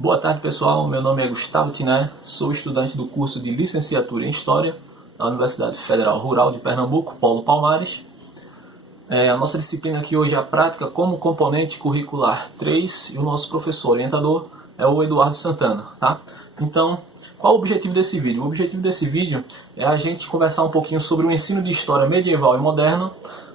Boa tarde, pessoal. Meu nome é Gustavo Tiné, sou estudante do curso de Licenciatura em História da Universidade Federal Rural de Pernambuco, Paulo Palmares. A nossa disciplina aqui hoje é a Prática como Componente Curricular 3 e o nosso professor orientador é o Eduardo Santana. Tá? Então, qual o objetivo desse vídeo? O objetivo desse vídeo é a gente conversar um pouquinho sobre o ensino de história medieval e moderna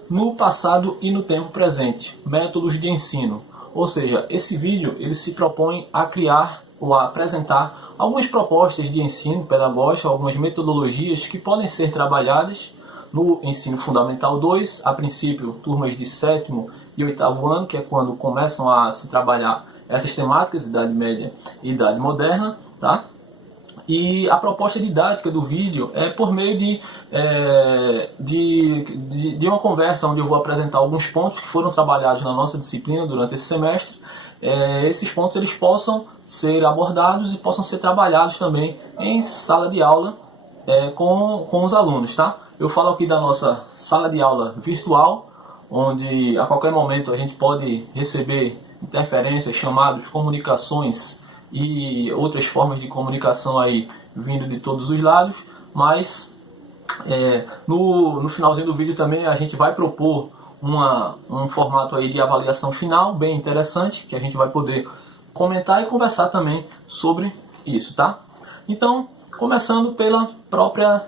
no passado e no tempo presente, métodos de ensino. Ou seja, esse vídeo ele se propõe a criar ou a apresentar algumas propostas de ensino pedagógico, algumas metodologias que podem ser trabalhadas no ensino fundamental 2, a princípio turmas de 7º e 8º ano, que é quando começam a se trabalhar essas temáticas, Idade Média e Idade Moderna, tá? E a proposta didática do vídeo é por meio de uma conversa onde eu vou apresentar alguns pontos que foram trabalhados na nossa disciplina durante esse semestre. Esses pontos eles possam ser abordados e possam ser trabalhados também em sala de aula com os alunos. Tá? Eu falo aqui da nossa sala de aula virtual, onde a qualquer momento a gente pode receber interferências, chamados, comunicações e outras formas de comunicação aí vindo de todos os lados, mas no finalzinho do vídeo também a gente vai propor um formato aí de avaliação final bem interessante, que a gente vai poder comentar e conversar também sobre isso, tá? Então, começando pela própria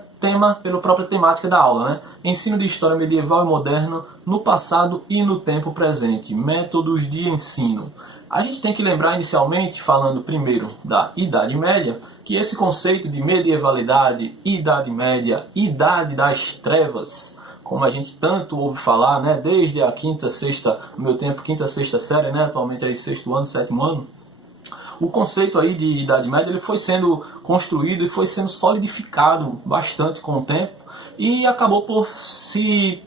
temática da aula, né? Ensino de história medieval e moderna no passado e no tempo presente, métodos de ensino. A gente tem que lembrar inicialmente, falando primeiro da Idade Média, que esse conceito de medievalidade, Idade Média, Idade das Trevas, como a gente tanto ouve falar, né, desde a quinta, sexta série, né, atualmente aí 6º ano, 7º ano, o conceito aí de Idade Média ele foi sendo construído e foi sendo solidificado bastante com o tempo e acabou por se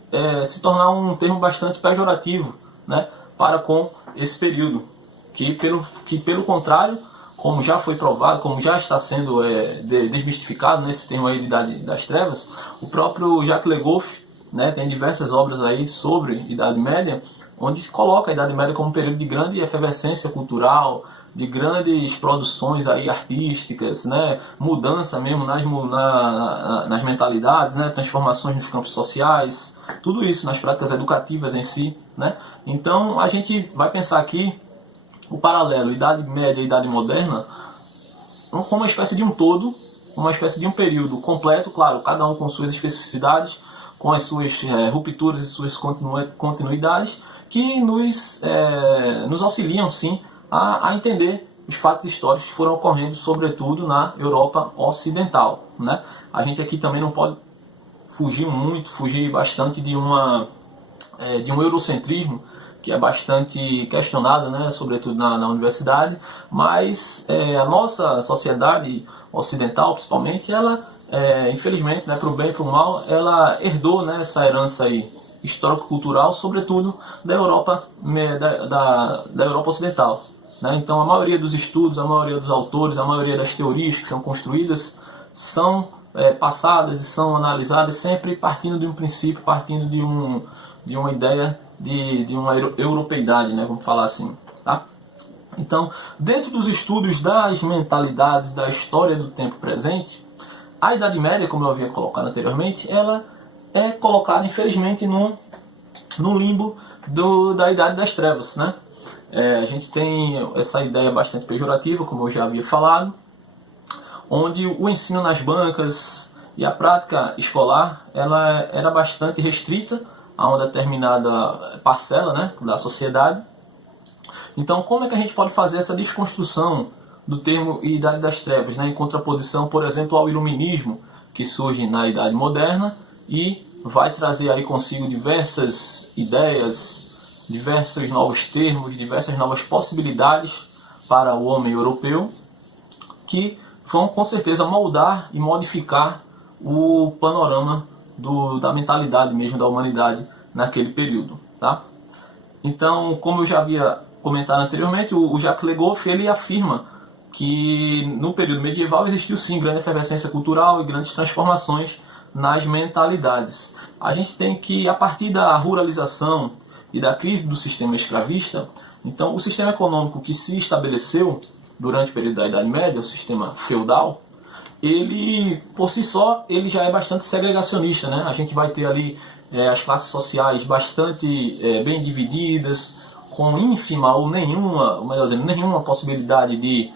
tornar um termo bastante pejorativo, né, para com esse período. Que pelo contrário, como já foi provado, como já está sendo desmistificado nesse termo aí de Idade das Trevas, o próprio Jacques Le Goff, né, tem diversas obras aí sobre Idade Média, onde coloca a Idade Média como um período de grande efervescência cultural, de grandes produções aí artísticas, né, mudança mesmo nas mentalidades, né, transformações nos campos sociais, tudo isso nas práticas educativas em si, né. Então a gente vai pensar aqui o paralelo Idade Média e Idade Moderna como uma espécie de um todo, uma espécie de um período completo, claro, cada um com suas especificidades, com as suas rupturas e suas continuidades, que nos auxiliam, sim, a entender os fatos históricos que foram ocorrendo, sobretudo na Europa Ocidental, né? A gente aqui também não pode fugir bastante de um eurocentrismo, que é bastante questionado, né, sobretudo na universidade, mas a nossa sociedade ocidental, principalmente, ela, infelizmente, né, para o bem e para o mal, ela herdou, né, essa herança aí histórico-cultural, sobretudo da Europa, da Europa Ocidental. Né? Então, a maioria dos estudos, a maioria dos autores, a maioria das teorias que são construídas são passadas e são analisadas sempre partindo de um princípio, partindo de uma ideia de uma europeidade, né, vamos falar assim, tá? Então, dentro dos estudos das mentalidades da história do tempo presente, a Idade Média, como eu havia colocado anteriormente, ela é colocada, infelizmente, no limbo da Idade das Trevas, né? A gente tem essa ideia bastante pejorativa, como eu já havia falado, onde o ensino nas bancas e a prática escolar ela era bastante restrita a uma determinada parcela, né, da sociedade. Então, como é que a gente pode fazer essa desconstrução do termo Idade das Trevas, né, em contraposição, por exemplo, ao Iluminismo, que surge na Idade Moderna e vai trazer aí consigo diversas ideias, diversos novos termos, diversas novas possibilidades para o homem europeu, que vão com certeza moldar e modificar o panorama da mentalidade mesmo da humanidade naquele período, tá? Então, como eu já havia comentado anteriormente, o Jacques Le Goff ele afirma que no período medieval existiu sim grande efervescência cultural e grandes transformações nas mentalidades. A gente tem que, a partir da ruralização e da crise do sistema escravista, então o sistema econômico que se estabeleceu durante o período da Idade Média, o sistema feudal, ele, por si só, ele já é bastante segregacionista, né? A gente vai ter ali as classes sociais bastante bem divididas, com ínfima ou nenhuma, melhor dizendo, nenhuma possibilidade de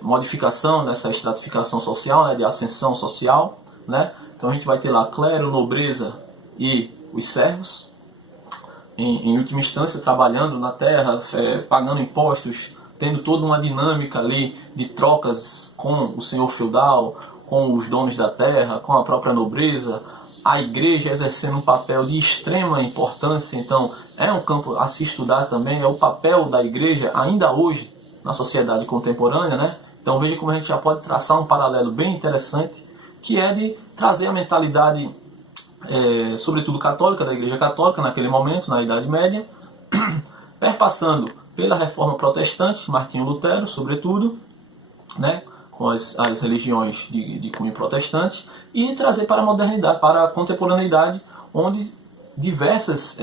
modificação dessa estratificação social, né, de ascensão social, né? Então a gente vai ter lá clero, nobreza e os servos, em última instância trabalhando na terra, pagando impostos, tendo toda uma dinâmica ali de trocas com o senhor feudal, com os donos da terra, com a própria nobreza, a igreja exercendo um papel de extrema importância. Então é um campo a se estudar também, é o papel da igreja ainda hoje na sociedade contemporânea, né? Então veja como a gente já pode traçar um paralelo bem interessante, que é de trazer a mentalidade, sobretudo católica, da igreja católica naquele momento, na Idade Média, perpassando pela reforma protestante, Martinho Lutero, sobretudo, né, com as religiões de cunho protestante, e trazer para a modernidade, para a contemporaneidade, onde diversas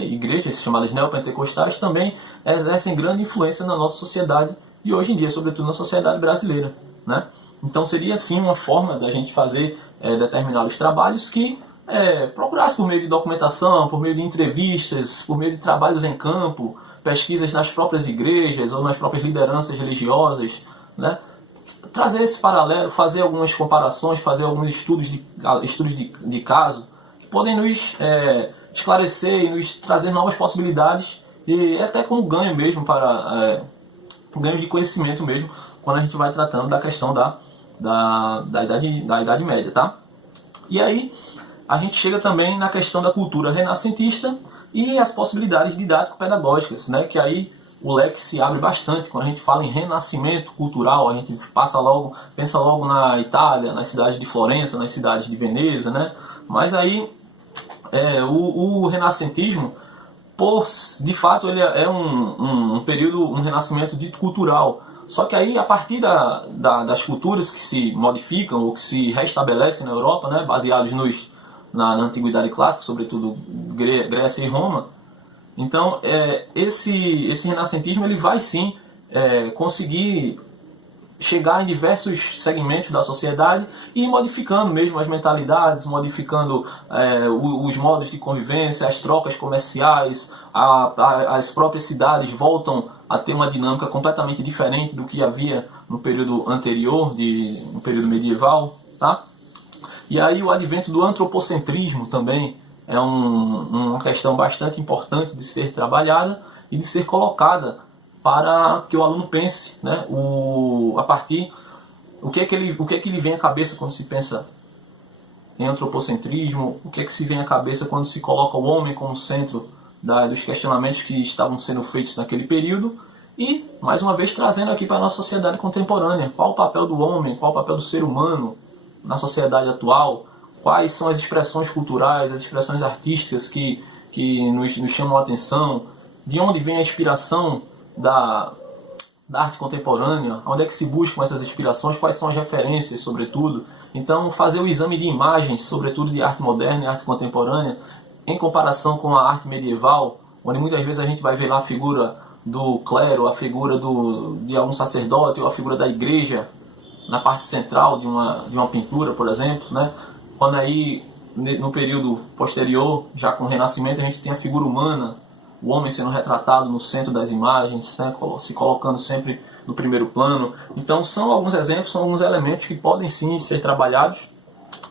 igrejas, chamadas neopentecostais, também exercem grande influência na nossa sociedade, e hoje em dia, sobretudo na sociedade brasileira, né? Então seria, sim, uma forma da gente fazer determinados trabalhos que procurasse por meio de documentação, por meio de entrevistas, por meio de trabalhos em campo, pesquisas nas próprias igrejas ou nas próprias lideranças religiosas, né? Trazer esse paralelo, fazer algumas comparações, fazer alguns estudos de caso, que podem nos esclarecer e nos trazer novas possibilidades, e até como ganho mesmo, para ganho de conhecimento mesmo, quando a gente vai tratando da questão da Idade Média, tá? E aí a gente chega também na questão da cultura renascentista e as possibilidades didático-pedagógicas, né? Que aí o leque se abre bastante. Quando a gente fala em renascimento cultural, a gente pensa logo na Itália, nas cidades de Florença, nas cidades de Veneza, né? Mas aí o renascentismo, de fato, ele é um período, um renascimento dito cultural. Só que aí, a partir das culturas que se modificam ou que se restabelecem na Europa, né, baseados na Antiguidade Clássica, sobretudo Grécia e Roma, então esse renascentismo ele vai sim conseguir chegar em diversos segmentos da sociedade e ir modificando mesmo as mentalidades, modificando os modos de convivência, as trocas comerciais, as próprias cidades voltam a ter uma dinâmica completamente diferente do que havia no período anterior, no período medieval, tá? E aí o advento do antropocentrismo também é uma questão bastante importante de ser trabalhada e de ser colocada para que o aluno pense, né, o que é que lhe vem à cabeça quando se pensa em antropocentrismo, o que é que se vem à cabeça quando se coloca o homem como centro dos questionamentos que estavam sendo feitos naquele período, e, mais uma vez, trazendo aqui para a nossa sociedade contemporânea, qual o papel do homem, qual o papel do ser humano na sociedade atual, quais são as expressões culturais, as expressões artísticas que nos chamam a atenção, de onde vem a inspiração da arte contemporânea, onde é que se buscam essas inspirações, quais são as referências, sobretudo. Então, fazer o exame de imagens, sobretudo de arte moderna e arte contemporânea, em comparação com a arte medieval, onde muitas vezes a gente vai ver lá a figura do clero, a figura de algum sacerdote, ou a figura da igreja na parte central de uma pintura, por exemplo, né? Quando aí, no período posterior, já com o Renascimento, a gente tem a figura humana, o homem sendo retratado no centro das imagens, né? Se colocando sempre no primeiro plano. Então são alguns exemplos, são alguns elementos que podem sim ser trabalhados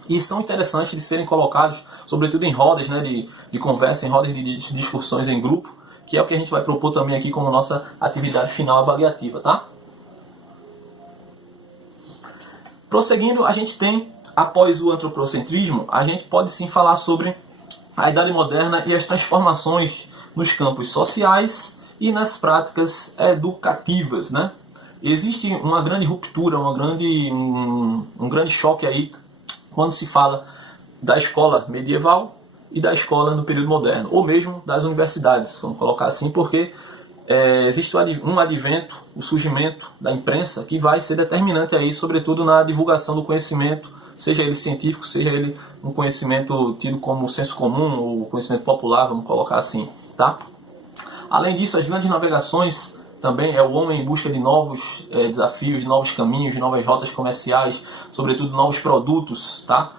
e são interessantes de serem colocados, sobretudo em rodas, né, de conversa, em rodas de discussões em grupo, que é o que a gente vai propor também aqui como nossa atividade final avaliativa, tá? Prosseguindo, a gente tem, após o antropocentrismo, a gente pode sim falar sobre a Idade Moderna e as transformações nos campos sociais e nas práticas educativas, né? Existe uma grande ruptura, um grande choque aí quando se fala da escola medieval e da escola no período moderno, ou mesmo das universidades, vamos colocar assim, porque existe um advento, o surgimento da imprensa, que vai ser determinante aí, sobretudo na divulgação do conhecimento, seja ele científico, seja ele um conhecimento tido como senso comum, ou conhecimento popular, vamos colocar assim, tá? Além disso, as grandes navegações também é o homem em busca de novos desafios, de novos caminhos, de novas rotas comerciais, sobretudo novos produtos, tá?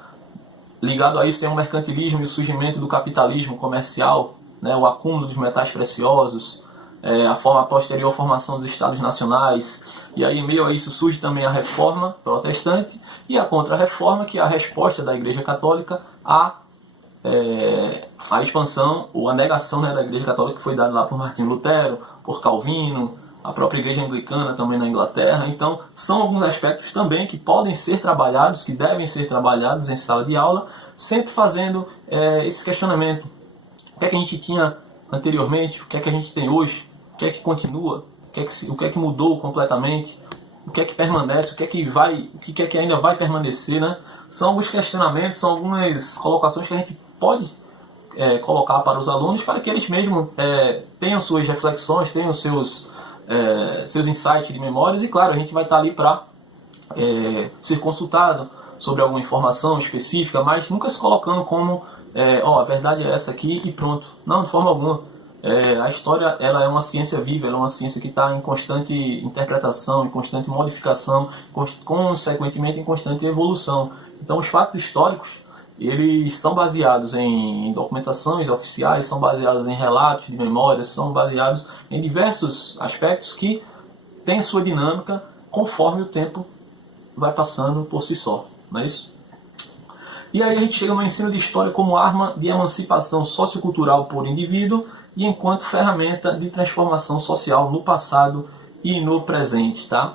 Ligado a isso tem o mercantilismo e o surgimento do capitalismo comercial, né? O acúmulo dos metais preciosos, a posterior formação dos estados nacionais, e aí em meio a isso surge também a reforma protestante e a contra-reforma, que é a resposta da Igreja Católica à expansão ou a negação, né, da Igreja Católica, que foi dada lá por Martinho Lutero, por Calvino, a própria Igreja Anglicana também na Inglaterra. Então são alguns aspectos também que podem ser trabalhados, que devem ser trabalhados em sala de aula, sempre fazendo esse questionamento: o que é que a gente tinha anteriormente, o que é que a gente tem hoje, o que é que continua, o que é que mudou completamente, o que é que permanece, o que é que ainda vai permanecer, né? São alguns questionamentos, são algumas colocações que a gente pode colocar para os alunos, para que eles mesmos tenham suas reflexões, tenham seus insights de memórias, e claro, a gente vai estar ali para ser consultado sobre alguma informação específica, mas nunca se colocando como a verdade é essa aqui e pronto. Não, de forma alguma. A história, ela é uma ciência viva, ela é uma ciência que está em constante interpretação, em constante modificação, consequentemente em constante evolução. Então os fatos históricos, eles são baseados em documentações oficiais, são baseados em relatos de memórias, são baseados em diversos aspectos que têm sua dinâmica conforme o tempo vai passando por si só, não é isso? E aí a gente chega no ensino de história como arma de emancipação sociocultural por indivíduo e enquanto ferramenta de transformação social no passado e no presente, tá?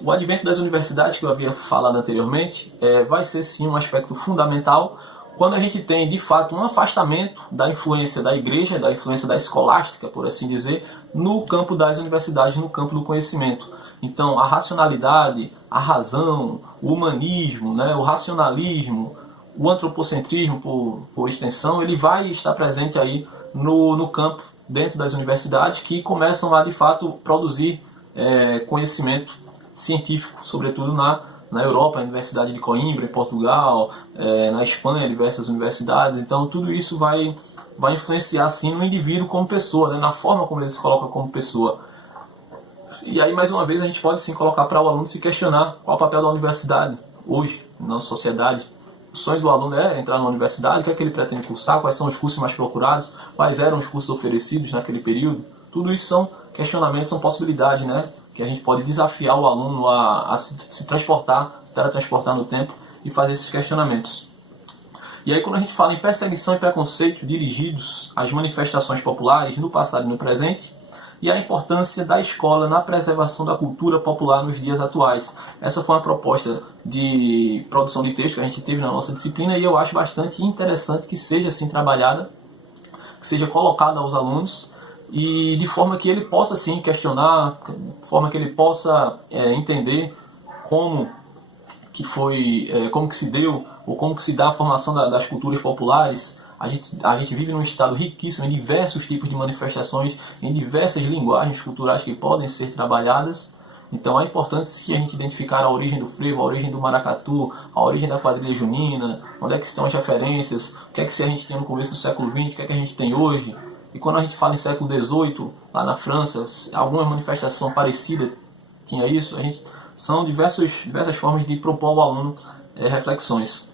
O advento das universidades, que eu havia falado anteriormente, vai ser sim um aspecto fundamental quando a gente tem, de fato, um afastamento da influência da igreja, da influência da escolástica, por assim dizer, no campo das universidades, no campo do conhecimento. Então, a racionalidade, a razão, o humanismo, né, o racionalismo, o antropocentrismo, por extensão, ele vai estar presente aí no campo, dentro das universidades, que começam a, de fato, produzir conhecimento científico, sobretudo na Europa, a Universidade de Coimbra, em Portugal, na Espanha, diversas universidades. Então, tudo isso vai influenciar, sim, no indivíduo como pessoa, né, na forma como ele se coloca como pessoa. E aí, mais uma vez, a gente pode, sim, colocar para o aluno se questionar qual é o papel da universidade hoje, na nossa sociedade. O sonho do aluno é entrar na universidade, o que é que ele pretende cursar, quais são os cursos mais procurados, quais eram os cursos oferecidos naquele período. Tudo isso são questionamentos, são possibilidades, né, que a gente pode desafiar o aluno a se transportar, se teletransportar no tempo e fazer esses questionamentos. E aí, quando a gente fala em perseguição e preconceito dirigidos às manifestações populares no passado e no presente, e a importância da escola na preservação da cultura popular nos dias atuais. Essa foi uma proposta de produção de texto que a gente teve na nossa disciplina, e eu acho bastante interessante que seja assim trabalhada, que seja colocada aos alunos, e de forma que ele possa sim questionar, de forma que ele possa entender como que se deu, ou como que se dá a formação das culturas populares. A gente vive num estado riquíssimo em diversos tipos de manifestações, em diversas linguagens culturais que podem ser trabalhadas. Então é importante que a gente identificar a origem do frevo, a origem do maracatu, a origem da quadrilha junina, onde é que estão as referências, o que é que a gente tinha no começo do século XX, o que é que a gente tem hoje. E quando a gente fala em século XVIII, lá na França, alguma manifestação parecida tinha isso. São diversas formas de propor ao aluno reflexões.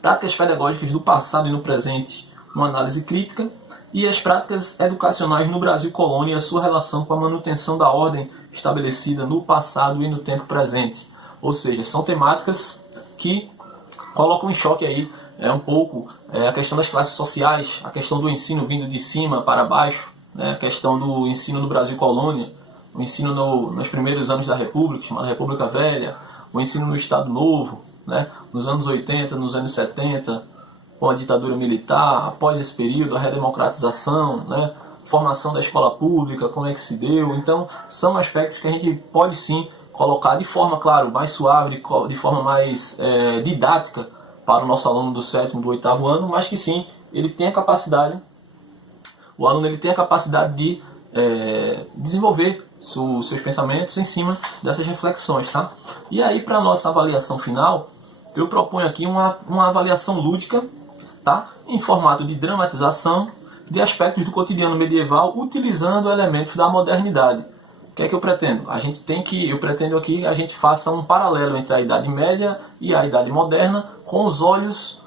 Práticas pedagógicas do passado e no presente, uma análise crítica, e as práticas educacionais no Brasil colônia e a sua relação com a manutenção da ordem estabelecida no passado e no tempo presente. Ou seja, são temáticas que colocam em choque aí um pouco a questão das classes sociais, a questão do ensino vindo de cima para baixo, né, a questão do ensino no Brasil colônia, o ensino nos primeiros anos da República, chamada República Velha, o ensino no Estado Novo, né, nos anos 80, nos anos 70, com a ditadura militar, após esse período, a redemocratização, né, formação da escola pública, como é que se deu. Então, são aspectos que a gente pode sim colocar de forma, claro, mais suave, de forma mais didática para o nosso aluno do 7º, do 8º ano, mas que sim, ele tem a capacidade, o aluno ele tem a capacidade de desenvolver seus pensamentos em cima dessas reflexões, tá? E aí, para a nossa avaliação final, eu proponho aqui uma avaliação lúdica, tá? Em formato de dramatização de aspectos do cotidiano medieval, utilizando elementos da modernidade. que é que eu pretendo? Eu pretendo aqui que a gente faça um paralelo entre a Idade Média e a Idade Moderna com os olhos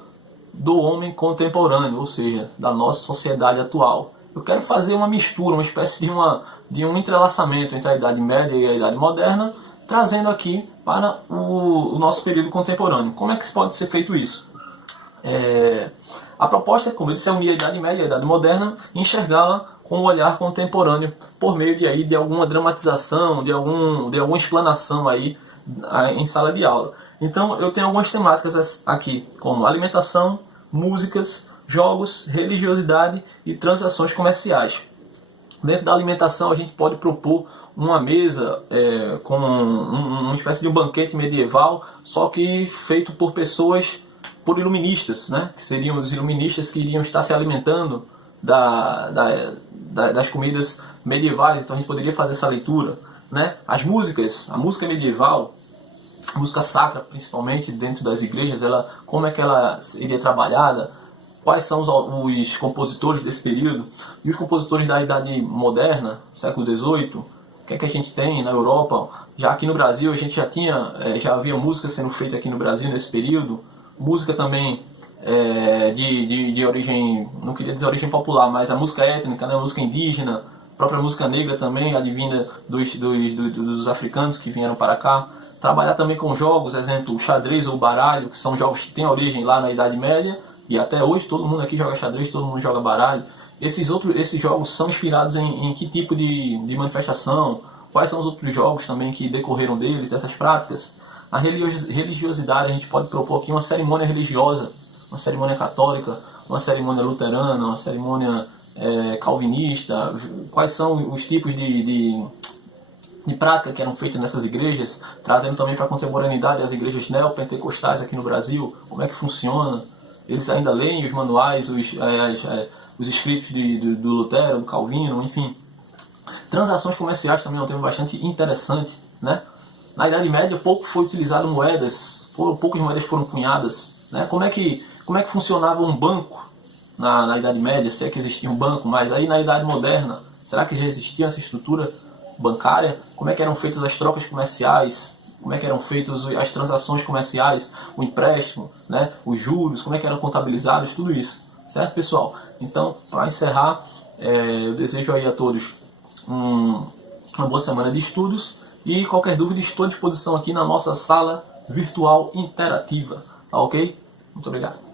do homem contemporâneo, ou seja, da nossa sociedade atual. Eu quero fazer uma mistura, uma espécie de um entrelaçamento entre a Idade Média e a Idade Moderna, trazendo aqui para o nosso período contemporâneo. Como é que pode ser feito isso? A proposta é, como eu disse, é unir a Idade Média e a Idade Moderna e enxergá-la com um olhar contemporâneo por meio de alguma dramatização, de alguma explanação aí em sala de aula. Então eu tenho algumas temáticas aqui, como alimentação, músicas, jogos, religiosidade e transações comerciais. Dentro da alimentação a gente pode propor uma mesa com uma espécie de um banquete medieval, só que feito por pessoas, por iluministas, né? Que seriam os iluministas que iriam estar se alimentando das comidas medievais. Então a gente poderia fazer essa leitura, né? As músicas, a música medieval, a música sacra principalmente dentro das igrejas, como é que ela seria trabalhada, quais são os compositores desse período, e os compositores da Idade Moderna, século XVIII, o que é que a gente tem na Europa. Já aqui no Brasil a gente já havia música sendo feita aqui no Brasil nesse período, música também de origem, não queria dizer origem popular, mas a música étnica, né, a música indígena, a própria música negra também, advinda dos africanos que vieram para cá. Trabalhar também com jogos, exemplo, o xadrez ou o baralho, que são jogos que têm origem lá na Idade Média, e até hoje todo mundo aqui joga xadrez, todo mundo joga baralho. Esses jogos são inspirados em que tipo de manifestação? Quais são os outros jogos também que decorreram deles, dessas práticas? A religiosidade, a gente pode propor aqui uma cerimônia religiosa, uma cerimônia católica, uma cerimônia luterana, uma cerimônia calvinista. Quais são os tipos de prática que eram feitas nessas igrejas, trazendo também para a contemporaneidade as igrejas neopentecostais aqui no Brasil, como é que funciona? Eles ainda leem os manuais, os escritos do Lutero, do Calvino, enfim. Transações comerciais também é um tema bastante interessante, né? Na Idade Média pouco foi utilizado moedas, poucas moedas foram cunhadas, né? Como é que funcionava um banco na Idade Média, se é que existia um banco, mas aí na Idade Moderna, será que já existia essa estrutura bancária? Como é que eram feitas as trocas comerciais? Como é que eram feitas as transações comerciais, o empréstimo, né? Os juros, como é que eram contabilizados, tudo isso, certo, pessoal? Então, para encerrar, eu desejo aí a todos uma boa semana de estudos e qualquer dúvida estou à disposição aqui na nossa sala virtual interativa, tá ok? Muito obrigado.